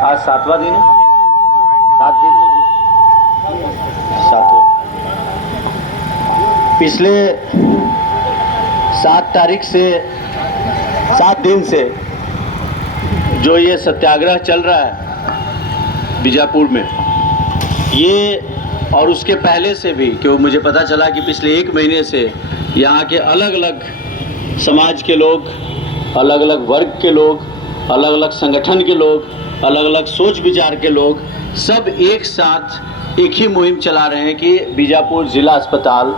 आज 7वां दिन है, 7 दिन, 7वां। पिछले 7 तारीख से 7 दिन से जो ये सत्याग्रह चल रहा है बीजापुर में, ये और उसके पहले से भी, क्योंकि मुझे पता चला कि पिछले 1 महीने से यहाँ के अलग अलग समाज के लोग, अलग अलग वर्ग के लोग, अलग अलग संगठन के लोग, अलग अलग सोच विचार के लोग सब एक साथ एक ही मुहिम चला रहे हैं कि बीजापुर जिला अस्पताल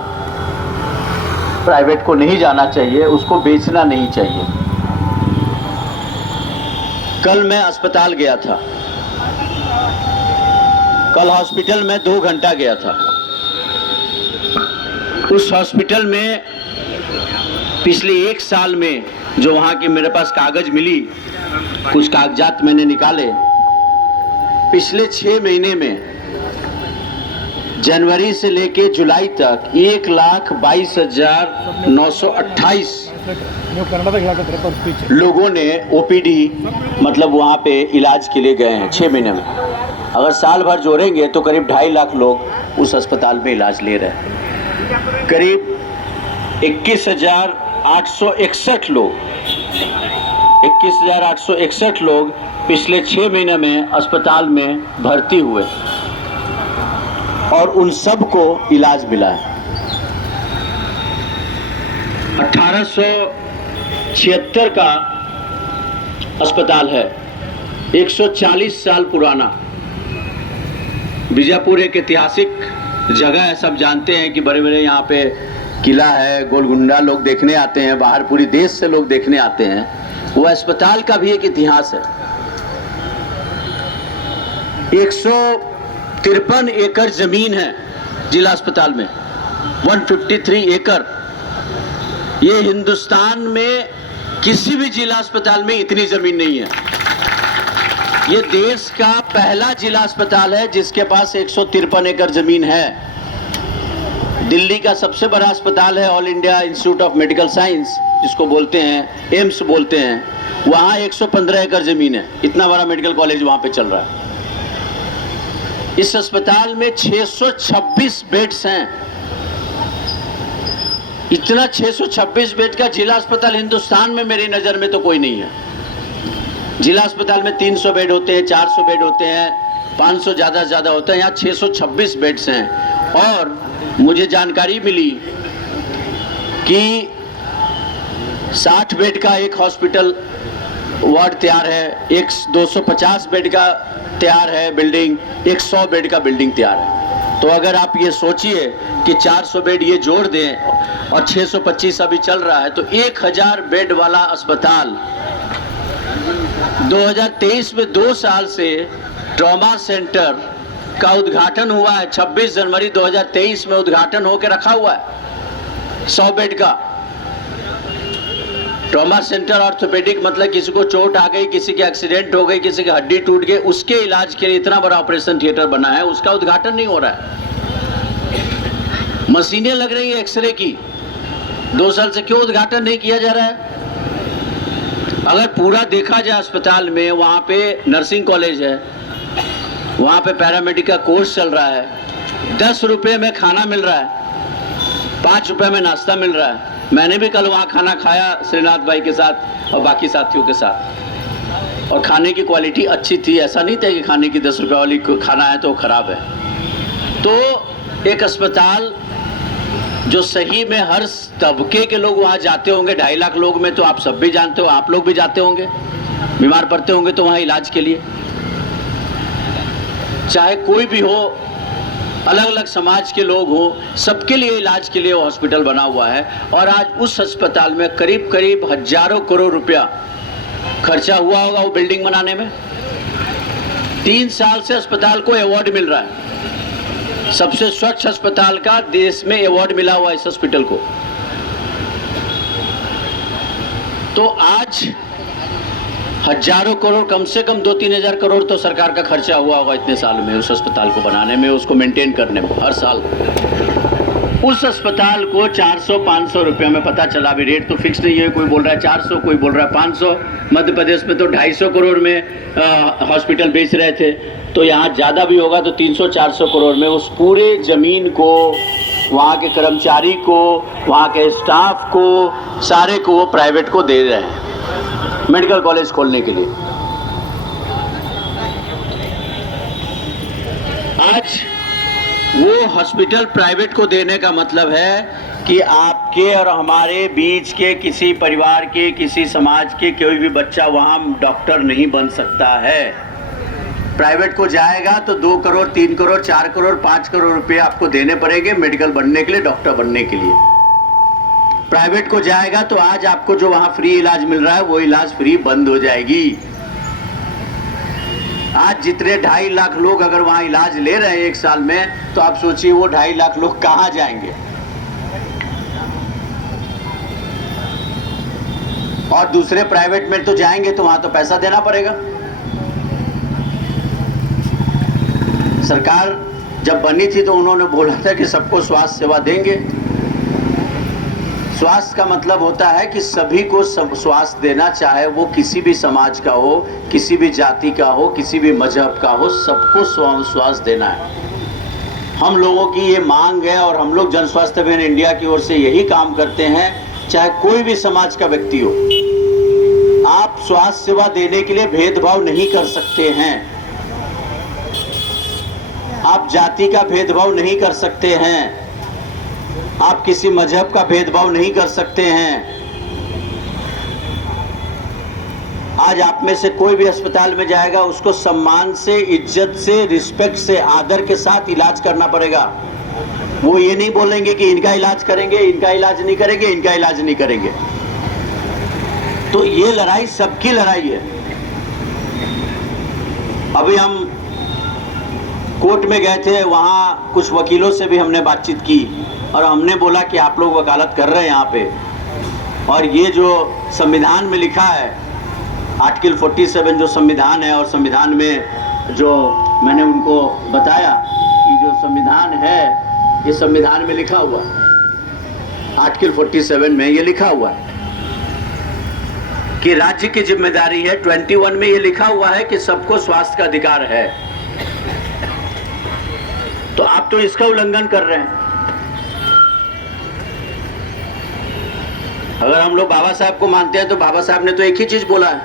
प्राइवेट को नहीं जाना चाहिए, उसको बेचना नहीं चाहिए। कल मैं अस्पताल गया था, कल हॉस्पिटल में 2 घंटा गया था। उस हॉस्पिटल में पिछले 1 साल में जो वहाँ की मेरे पास कागज मिली, कुछ कागजात मैंने निकाले, पिछले 6 महीने में जनवरी से लेके जुलाई तक 1,22,928 लोगों ने ओपीडी मतलब वहाँ पे इलाज के लिए गए हैं 6 महीने में। अगर साल भर जोड़ेंगे तो करीब 2.5 लाख लोग उस अस्पताल में इलाज ले रहे हैं। करीब 21,861 लोग 21,861 लोग पिछले 6 महीने में अस्पताल में भर्ती हुए और उन सब को इलाज मिला है। 1876 का अस्पताल है, 140 साल पुराना। बीजापुर एक ऐतिहासिक जगह है, सब जानते हैं कि बड़े बड़े यहाँ पे किला है, गोलकुंडा लोग देखने आते हैं, बाहर पूरी देश से लोग देखने आते हैं। वो अस्पताल का भी एक इतिहास है। 153 एकड़ जमीन है जिला अस्पताल में, 153 एकड़। ये हिंदुस्तान में किसी भी जिला अस्पताल में इतनी जमीन नहीं है। ये देश का पहला जिला अस्पताल है जिसके पास 153 एकड़ जमीन है। दिल्ली का सबसे बड़ा अस्पताल है all India institute of medical science, जिसको बोलते हैं एम्स बोलते हैं, वहाँ 115 एकड़ जमीन है। इतना बड़ा मेडिकल कॉलेज वहाँ पे चल रहा है। इस अस्पताल में 626 बेड्स हैं। इतना 626 बेड का जिला अस्पताल हिंदुस्तान में मेरी नज़र में तो कोई नहीं है। जिला अस्पताल में 300 बेड होते हैं, 400 बेड होते हैं, 500 ज़्यादा से ज़्यादा होता है। यहाँ 626 बेड्स हैं। और मुझे जानकारी मिली कि 60 बेड का एक हॉस्पिटल वार्ड तैयार है, एक 250 बेड का तैयार है बिल्डिंग, एक 100 बेड का बिल्डिंग तैयार है। तो अगर आप ये सोचिए कि 400 बेड ये जोड़ दें और 625 अभी चल रहा है, तो 1000 बेड वाला अस्पताल 2023 में 2 साल से ट्रॉमा सेंटर का उद्घाटन हुआ है। 26 जनवरी 2023 में उद्घाटन होकर रखा हुआ है 100 बेड का ट्रॉमा सेंटर। ऑर्थोपेडिक मतलब किसी को चोट आ गई, किसी के एक्सीडेंट हो गई, किसी की हड्डी टूट गई, उसके इलाज के लिए इतना बड़ा ऑपरेशन थिएटर बना है, उसका उद्घाटन नहीं हो रहा है। मशीनें लग रही है एक्सरे की, 2 साल से क्यों उद्घाटन नहीं किया जा रहा है? अगर पूरा देखा जाए अस्पताल में, वहाँ पे नर्सिंग कॉलेज है, वहाँ पे पैरामेडिक का कोर्स चल रहा है, 10 रुपये में खाना मिल रहा है, 5 रुपये में नाश्ता मिल रहा है। मैंने भी कल वहाँ खाना खाया श्रीनाथ भाई के साथ और बाकी साथियों के साथ, और खाने की क्वालिटी अच्छी थी। ऐसा नहीं था कि खाने की 10 रुपये वाली खाना है तो खराब है। तो एक अस्पताल जो सही में हर तबके के लोग वहाँ जाते होंगे, 2.5 लाख लोग में, तो आप सब भी जानते हो, आप लोग भी जाते होंगे, बीमार पड़ते होंगे तो वहाँ इलाज के लिए, चाहे कोई भी हो, अलग अलग समाज के लोग हो, सबके लिए इलाज के लिए वो हॉस्पिटल बना हुआ है। और आज उस अस्पताल में करीब करीब हजारों करोड़ रुपया खर्चा हुआ होगा वो बिल्डिंग बनाने में। 3 साल से अस्पताल को अवार्ड मिल रहा है, सबसे स्वच्छ अस्पताल का देश में अवार्ड मिला हुआ है इस हॉस्पिटल को। तो आज हजारों करोड़, कम से कम 2-3 हजार करोड़ तो सरकार का खर्चा हुआ होगा इतने साल में उस अस्पताल को बनाने में, उसको मेंटेन करने में हर साल। उस अस्पताल को 400-500 रुपये में, पता चला, अभी रेट तो फिक्स नहीं है, कोई बोल रहा है 400, कोई बोल रहा है 500। मध्य प्रदेश में तो 250 करोड़ में हॉस्पिटल बेच रहे थे, तो यहाँ ज़्यादा भी होगा तो 300-400 करोड़ में उस पूरे ज़मीन को, वहाँ के कर्मचारी को, वहाँ के स्टाफ को, सारे को वो प्राइवेट को दे रहे हैं मेडिकल कॉलेज खोलने के लिए। आज वो हॉस्पिटल प्राइवेट को देने का मतलब है कि आपके और हमारे बीच के किसी परिवार के, किसी समाज के कोई भी बच्चा वहाँ डॉक्टर नहीं बन सकता है। प्राइवेट को जाएगा तो 2 करोड़, 3 करोड़, 4 करोड़, 5 करोड़ रुपए आपको देने पड़ेंगे मेडिकल बनने के लिए, डॉक्टर बनने के लिए। प्राइवेट को जाएगा तो आज आपको जो वहाँ फ्री इलाज मिल रहा है वो इलाज फ्री बंद हो जाएगी। आज जितने 2.5 लाख लोग अगर वहाँ इलाज ले रहे हैं एक साल में, तो आप सोचिए वो 2.5 लाख लोग कहाँ जाएंगे। और दूसरे प्राइवेट में तो जाएंगे तो वहाँ तो पैसा देना पड़ेगा। सरकार जब बनी थी तो उन्होंने बोला था कि सबको स्वास्थ्य सेवा देंगे। स्वास्थ्य का मतलब होता है कि सभी को सब स्वास्थ्य देना, चाहे वो किसी भी समाज का हो, किसी भी जाति का हो, किसी भी मजहब का हो, सबको स्वास्थ्य देना है। हम लोगों की ये मांग है और हम लोग जन स्वास्थ्य अभियान इंडिया की ओर से यही काम करते हैं, चाहे कोई भी समाज का व्यक्ति हो, आप स्वास्थ्य सेवा देने के लिए भेदभाव नहीं कर सकते हैं। आप जाति का भेदभाव नहीं कर सकते हैं, आप किसी मजहब का भेदभाव नहीं कर सकते हैं। आज आप में से कोई भी अस्पताल में जाएगा, उसको सम्मान से, इज्जत से, रिस्पेक्ट से, आदर के साथ इलाज करना पड़ेगा। वो ये नहीं बोलेंगे कि इनका इलाज करेंगे, इनका इलाज नहीं करेंगे, इनका इलाज नहीं करेंगे। तो ये लड़ाई सबकी लड़ाई है। अभी हम कोर्ट में गए थे, वहाँ कुछ वकीलों से भी हमने बातचीत की और हमने बोला कि आप लोग वकालत कर रहे हैं यहाँ पे, और ये जो संविधान में लिखा है, आर्टिकल 47 जो संविधान है, और संविधान में जो मैंने उनको बताया कि जो संविधान है, ये संविधान में लिखा हुआ, आर्टिकल 47 में ये लिखा हुआ है कि राज्य की जिम्मेदारी है। 21 में ये लिखा हुआ है कि सबको स्वास्थ्य का अधिकार है। तो आप तो इसका उल्लंघन कर रहे हैं। अगर हम लोग बाबा साहब को मानते हैं तो बाबा साहब ने तो एक ही चीज बोला है,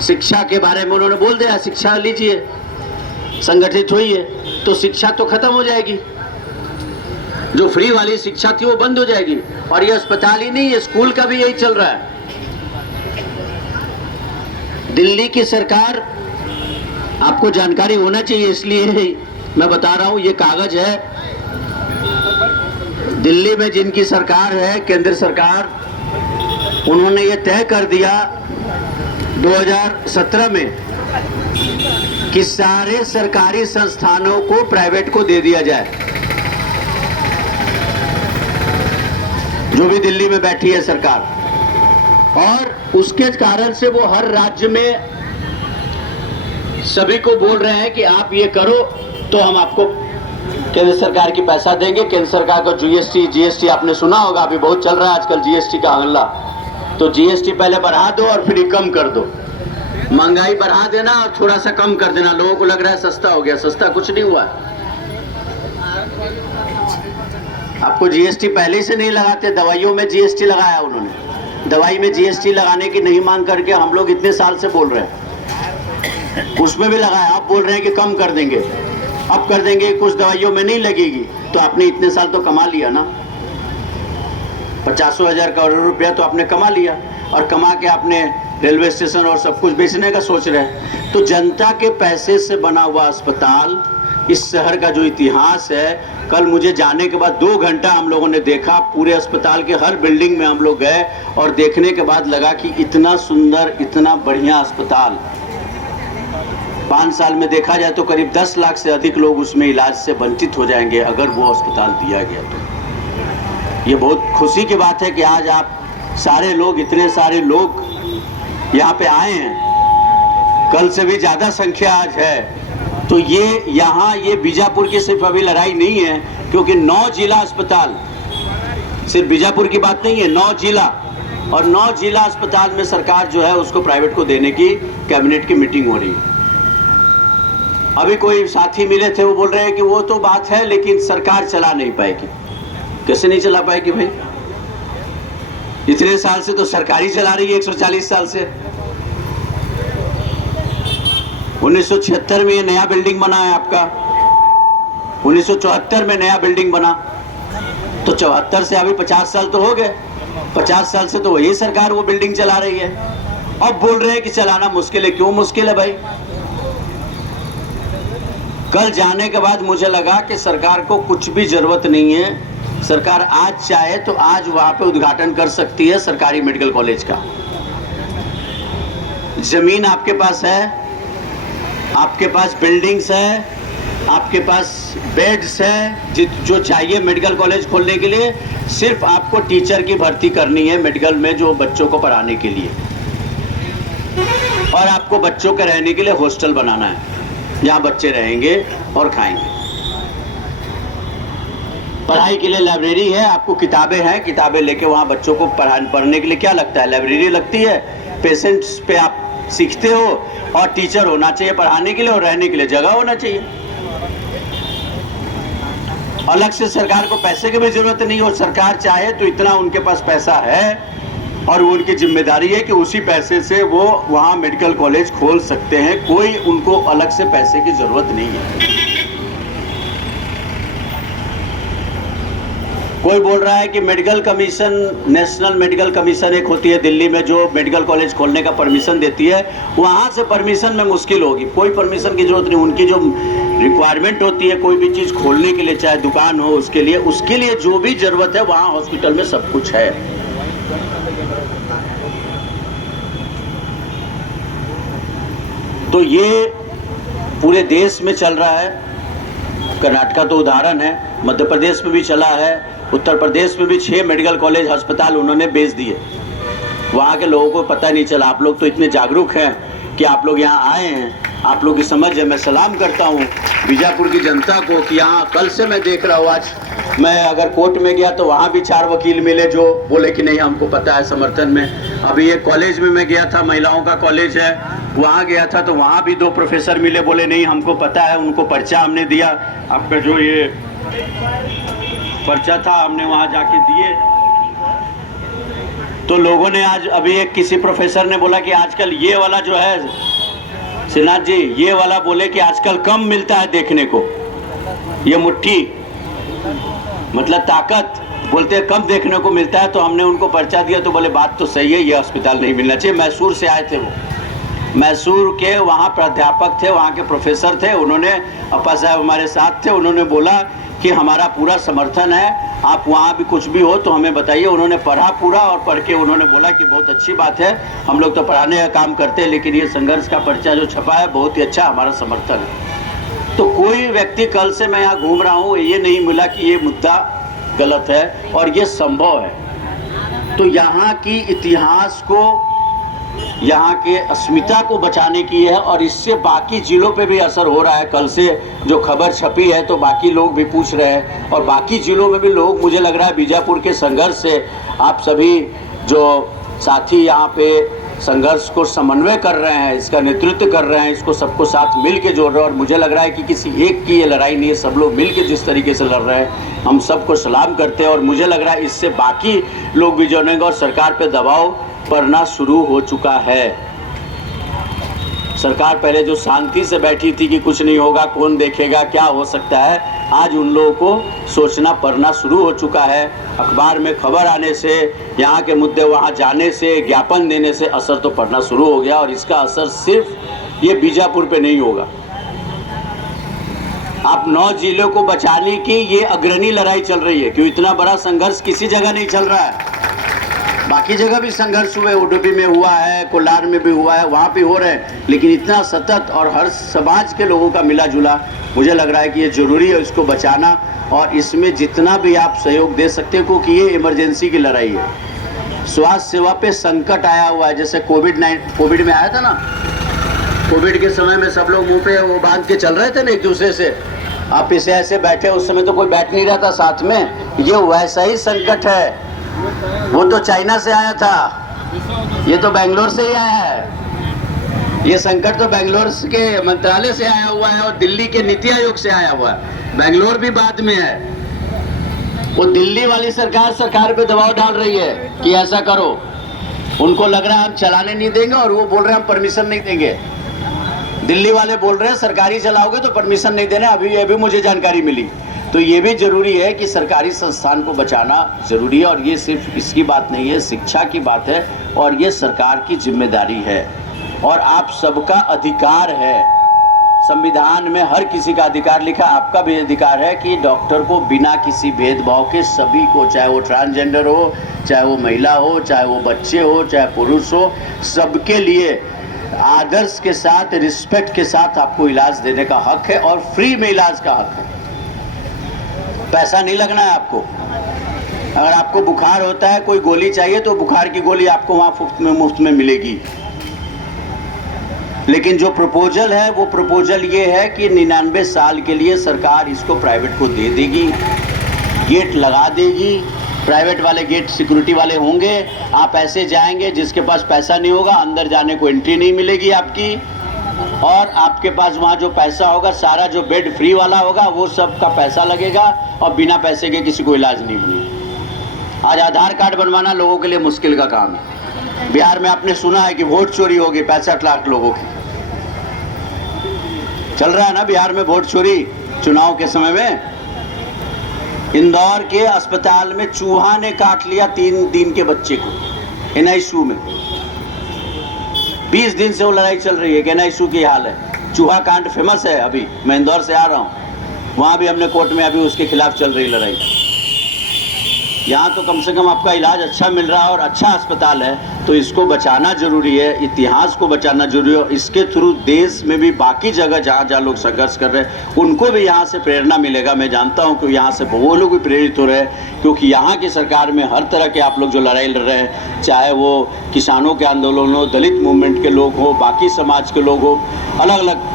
शिक्षा के बारे में उन्होंने बोल दिया, शिक्षा लीजिए, संगठित होइए, तो शिक्षा तो खत्म हो जाएगी। जो फ्री वाली शिक्षा थी वो बंद हो जाएगी। और ये अस्पताल ही नहीं, ये स्कूल का भी यही चल रहा है। दिल्ली की सरकार, आपको जानकारी होना चाहिए इसलिए मैं बता रहा हूं, ये कागज है। दिल्ली में जिनकी सरकार है, केंद्र सरकार, उन्होंने ये तय कर दिया 2017 में कि सारे सरकारी संस्थानों को प्राइवेट को दे दिया जाए। जो भी दिल्ली में बैठी है सरकार, और उसके कारण से वो हर राज्य में सभी को बोल रहे हैं कि आप ये करो तो हम आपको केंद्र सरकार की पैसा देंगे। केंद्र सरकार का जीएसटी आपने सुना होगा, अभी बहुत चल रहा है आजकल जीएसटी का हल्ला। तो जीएसटी पहले बढ़ा दो और फिर कम कर दो। महंगाई बढ़ा देना और थोड़ा सा कम कर देना। लोगों को लग रहा है सस्ता हो गया, सस्ता कुछ नहीं हुआ। आपको जीएसटी पहले से नहीं लगाते, दवाइयों में जीएसटी लगाया उन्होंने। दवाई में जीएसटी लगाने की नहीं मांग करके हम लोग इतने साल से बोल रहे हैं, उसमें भी लगाया। आप बोल रहे हैं कि कम कर देंगे, अब कर देंगे, कुछ दवाइयों में नहीं लगेगी। तो आपने इतने साल तो कमा लिया ना, 50,000 करोड़ रुपया तो आपने कमा लिया, और कमा के आपने रेलवे स्टेशन और सब कुछ बेचने का सोच रहे हैं। तो जनता के पैसे से बना हुआ अस्पताल, इस शहर का जो इतिहास है, कल मुझे जाने के बाद 2 घंटा हम लोगों ने देखा, पूरे अस्पताल के हर बिल्डिंग में हम लोग गए, और देखने के बाद लगा कि इतना सुंदर, इतना बढ़िया अस्पताल। 5 साल में देखा जाए तो करीब 10 लाख से अधिक लोग उसमें इलाज से वंचित हो जाएंगे अगर वो अस्पताल दिया गया तो। ये बहुत खुशी की बात है कि आज आप सारे लोग, इतने सारे लोग यहाँ पे आए हैं, कल से भी ज़्यादा संख्या आज है। तो ये यहाँ, ये बीजापुर की सिर्फ अभी लड़ाई नहीं है, क्योंकि 9 जिला अस्पताल, सिर्फ बीजापुर की बात नहीं है, 9 जिला, और 9 जिला अस्पताल में सरकार जो है उसको प्राइवेट को देने की कैबिनेट की मीटिंग हो रही है। अभी कोई साथी मिले थे, वो बोल रहे हैं कि वो तो बात है लेकिन सरकार चला नहीं पाएगी। कैसे नहीं चला पाएगी भाई? इतने साल से तो सरकार ही चला रही है, 140 साल से। 1976 में ये नया बिल्डिंग बना है आपका, 1974 में नया बिल्डिंग बना, तो 74 से अभी 50 साल तो हो गए। 50 साल से तो वही सरकार वो बिल्डिंग चला रही है। अब बोल रहे हैं कि चलाना मुश्किल है। क्यों मुश्किल है भाई? कल जाने के बाद मुझे लगा कि सरकार को कुछ भी जरूरत नहीं है। सरकार आज चाहे तो आज वहां पे उद्घाटन कर सकती है सरकारी मेडिकल कॉलेज का। जमीन आपके पास है, आपके पास बिल्डिंग्स है, आपके पास बेड्स है, जो चाहिए मेडिकल कॉलेज खोलने के लिए। सिर्फ आपको टीचर की भर्ती करनी है मेडिकल में, जो बच्चों को पढ़ाने के लिए, और आपको बच्चों के रहने के लिए हॉस्टल बनाना है, जहां बच्चे रहेंगे और खाएंगे। पढ़ाई के लिए लाइब्रेरी है, आपको किताबें हैं, किताबें लेके वहां बच्चों को पढ़ने के लिए क्या लगता है? लाइब्रेरी लगती है। पेशेंट्स पे आप सीखते हो, और टीचर होना चाहिए पढ़ाने के लिए, और रहने के लिए जगह होना चाहिए। अलग से सरकार को पैसे की भी जरूरत नहीं हो। सरकार चाहे तो इतना उनके पास पैसा है, और वो उनकी जिम्मेदारी है कि उसी पैसे से वो वहां मेडिकल कॉलेज खोल सकते हैं। कोई उनको अलग से पैसे की जरूरत नहीं है। कोई बोल रहा है कि medical commission, national medical commission एक होती है दिल्ली में, जो मेडिकल कॉलेज खोलने का परमिशन देती है। वहां से परमिशन में मुश्किल होगी, कोई परमिशन की जरूरत नहीं। उनकी जो रिक्वायरमेंट होती है कोई भी चीज खोलने के लिए, चाहे दुकान हो, उसके लिए जो भी जरूरत है वहां हॉस्पिटल में सब कुछ है। तो ये पूरे देश में चल रहा है। कर्नाटक तो उदाहरण है, मध्य प्रदेश में भी चला है, उत्तर प्रदेश में भी 6 मेडिकल कॉलेज अस्पताल उन्होंने बेच दिए। वहाँ के लोगों को पता नहीं चला। आप लोग तो इतने जागरूक हैं कि आप लोग यहाँ आए हैं, आप लोग की समझ है। मैं सलाम करता हूँ बीजापुर की जनता को कि यहाँ कल से मैं देख रहा हूँ, आज मैं अगर कोर्ट में गया तो वहाँ भी 4 वकील मिले जो बोले कि नहीं हमको पता है समर्थन में। अभी एक कॉलेज में मैं गया था, महिलाओं का कॉलेज है, वहाँ गया था तो वहाँ भी 2 प्रोफेसर मिले, बोले नहीं हमको पता है। उनको पर्चा हमने दिया, आपका जो ये पर्चा था हमने वहाँ जाके दिए। तो लोगों ने आज, अभी एक किसी प्रोफेसर ने बोला कि आजकल ये वाला जो है श्रीनाथ जी, ये वाला बोले कि आजकल कम मिलता है देखने को, ये मुट्ठी मतलब ताकत, बोलते हैं कम देखने को मिलता है। तो हमने उनको पर्चा दिया तो बोले बात तो सही है, ये अस्पताल नहीं मिलना चाहिए। मैसूर से आए थे वो, मैसूर के वहाँ प्राध्यापक थे, वहाँ के प्रोफेसर थे, उन्होंने, अप्पा साहब हमारे साथ थे, उन्होंने बोला कि हमारा पूरा समर्थन है, आप वहाँ भी कुछ भी हो तो हमें बताइए। उन्होंने पढ़ा पूरा, और पढ़ के उन्होंने बोला कि बहुत अच्छी बात है, हम लोग तो पढ़ाने का काम करते हैं, लेकिन ये संघर्ष का पर्चा जो छपा है बहुत ही अच्छा, हमारा समर्थन है। तो कोई व्यक्ति, कल से मैं यहाँ घूम रहा हूँ, ये नहीं मिला कि ये मुद्दा गलत है और ये संभव है। तो यहाँ की इतिहास को, यहाँ के अस्मिता को बचाने की है, और इससे बाकी जिलों पे भी असर हो रहा है। कल से जो खबर छपी है तो बाकी लोग भी पूछ रहे हैं, और बाकी जिलों में भी लोग, मुझे लग रहा है बीजापुर के संघर्ष से आप सभी जो साथी यहाँ पे संघर्ष को समन्वय कर रहे हैं, इसका नेतृत्व कर रहे हैं, इसको सबको साथ मिल के जोड़ रहे हैं। और मुझे लग रहा है कि किसी एक की ये लड़ाई नहीं है, सब लोग मिल के जिस तरीके से लड़ रहे हैं, हम सबको सलाम करते हैं। और मुझे लग रहा है इससे बाकी लोग भी जुड़ेंगे और सरकार पे दबाव पड़ना शुरू हो चुका है। सरकार पहले जो शांति से बैठी थी कि कुछ नहीं होगा, कौन देखेगा, क्या हो सकता है, आज उन लोगों को सोचना पड़ना शुरू हो चुका है। अखबार में खबर आने से, यहाँ के मुद्दे वहाँ जाने से, ज्ञापन देने से असर तो पड़ना शुरू हो गया, और इसका असर सिर्फ ये बीजापुर पे नहीं होगा। आप 9 जिलों को बचाने की ये अग्रणी लड़ाई चल रही है, क्यों इतना बड़ा संघर्ष किसी जगह नहीं चल रहा है। बाकी जगह भी संघर्ष हुए, उडुपी में हुआ है, कोलार में भी हुआ है, वहाँ भी हो रहे हैं, लेकिन इतना सतत और हर समाज के लोगों का मिला जुला, मुझे लग रहा है कि ये जरूरी है इसको बचाना। और इसमें जितना भी आप सहयोग दे सकते हो, क्योंकि ये इमरजेंसी की लड़ाई है। स्वास्थ्य सेवा पे संकट आया हुआ है, जैसे कोविड में आया था ना, कोविड के समय में सब लोग मुंह पे वो बांध के चल रहे थे ना एक दूसरे से, आप इसे ऐसे बैठे, उस समय तो कोई बैठ नहीं रहा था साथ में। ये वैसा ही संकट है, वो तो चाइना से आया था, ये तो बेंगलोर से ही आया है। ये संकट तो बेंगलोर के मंत्रालय से आया हुआ है और दिल्ली के नीति आयोग से आया हुआ है। बेंगलोर भी बाद में है। वो दिल्ली वाली सरकार पे दबाव डाल रही है कि ऐसा करो। उनको लग रहा है हम चलाने नहीं देंगे और वो बोल रहे हैं हम परमिशन नहीं देंगे। दिल्ली वाले बोल रहे हैं सरकारी चलाओगे तो परमिशन नहीं देना। अभी मुझे जानकारी मिली। तो ये भी जरूरी है कि सरकारी संस्थान को बचाना जरूरी है। और ये सिर्फ इसकी बात नहीं है, शिक्षा की बात है और ये सरकार की जिम्मेदारी है और आप सबका अधिकार है। संविधान में हर किसी का अधिकार लिखा, आपका भी अधिकार है कि डॉक्टर को बिना किसी भेदभाव के सभी को, चाहे वो ट्रांसजेंडर हो, चाहे वो महिला हो, चाहे वो बच्चे हो, चाहे पुरुष हो, सबके लिए आदर्श के साथ, रिस्पेक्ट के साथ आपको इलाज देने का हक है और फ्री में इलाज का हक है। पैसा नहीं लगना है आपको। अगर आपको बुखार होता है, कोई गोली चाहिए तो बुखार की गोली आपको वहां मुफ्त में मिलेगी। लेकिन जो प्रपोजल है वो प्रपोजल ये है कि 99 साल के लिए सरकार इसको प्राइवेट को दे देगी, गेट लगा देगी। प्राइवेट वाले गेट सिक्योरिटी वाले होंगे, आप ऐसे जाएंगे, जिसके पास पैसा नहीं होगा अंदर जाने को एंट्री नहीं मिलेगी आपकी। और आपके पास वहाँ जो पैसा होगा, सारा जो बेड फ्री वाला होगा वो सब का पैसा लगेगा और बिना पैसे के किसी को इलाज नहीं मिलेगा। आज आधार कार्ड बनवाना लोगों के लिए मुश्किल का काम है। बिहार में आपने सुना है कि वोट चोरी होगी 65 लाख लोगों की। चल रहा है ना बिहार में वोट चोरी चुनाव के समय में। इंदौर के अस्पताल में चूहा ने काट लिया 3 दिन के बच्चे को एनआईसीयू में। 20 दिन से वो लड़ाई चल रही है कि एनआईसीयू की हाल है। चूहा कांड फेमस है। अभी मैं इंदौर से आ रहा हूँ, वहाँ भी हमने कोर्ट में अभी उसके खिलाफ चल रही लड़ाई। यहाँ तो कम से कम आपका इलाज अच्छा मिल रहा है और अच्छा अस्पताल है, तो इसको बचाना जरूरी है, इतिहास को बचाना जरूरी है। इसके थ्रू देश में भी बाकी जगह जहाँ जहाँ लोग संघर्ष कर रहे हैं उनको भी यहाँ से प्रेरणा मिलेगा। मैं जानता हूँ कि यहाँ से वो लोग भी प्रेरित हो रहे हैं, क्योंकि यहाँ की सरकार में हर तरह के आप लोग जो लड़ाई लड़ रहे हैं, चाहे वो किसानों के आंदोलन हो, दलित मूवमेंट के लोग हो, बाकी समाज के लोग हो, अलग अलग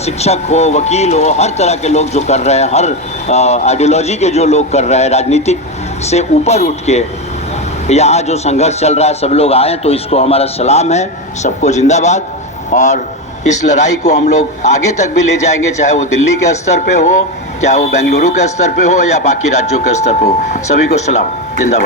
शिक्षक हो, वकील हो, हर तरह के लोग जो कर रहे हैं, हर आइडियोलॉजी के जो लोग कर रहे हैं, राजनीतिक से ऊपर उठ के यहाँ जो संघर्ष चल रहा है, सब लोग आए तो इसको हमारा सलाम है। सबको जिंदाबाद। और इस लड़ाई को हम लोग आगे तक भी ले जाएंगे, चाहे वो दिल्ली के स्तर पे हो, चाहे वो बेंगलुरु के स्तर पे हो या बाकी राज्यों के स्तर पे हो। सभी को सलाम, जिंदाबाद।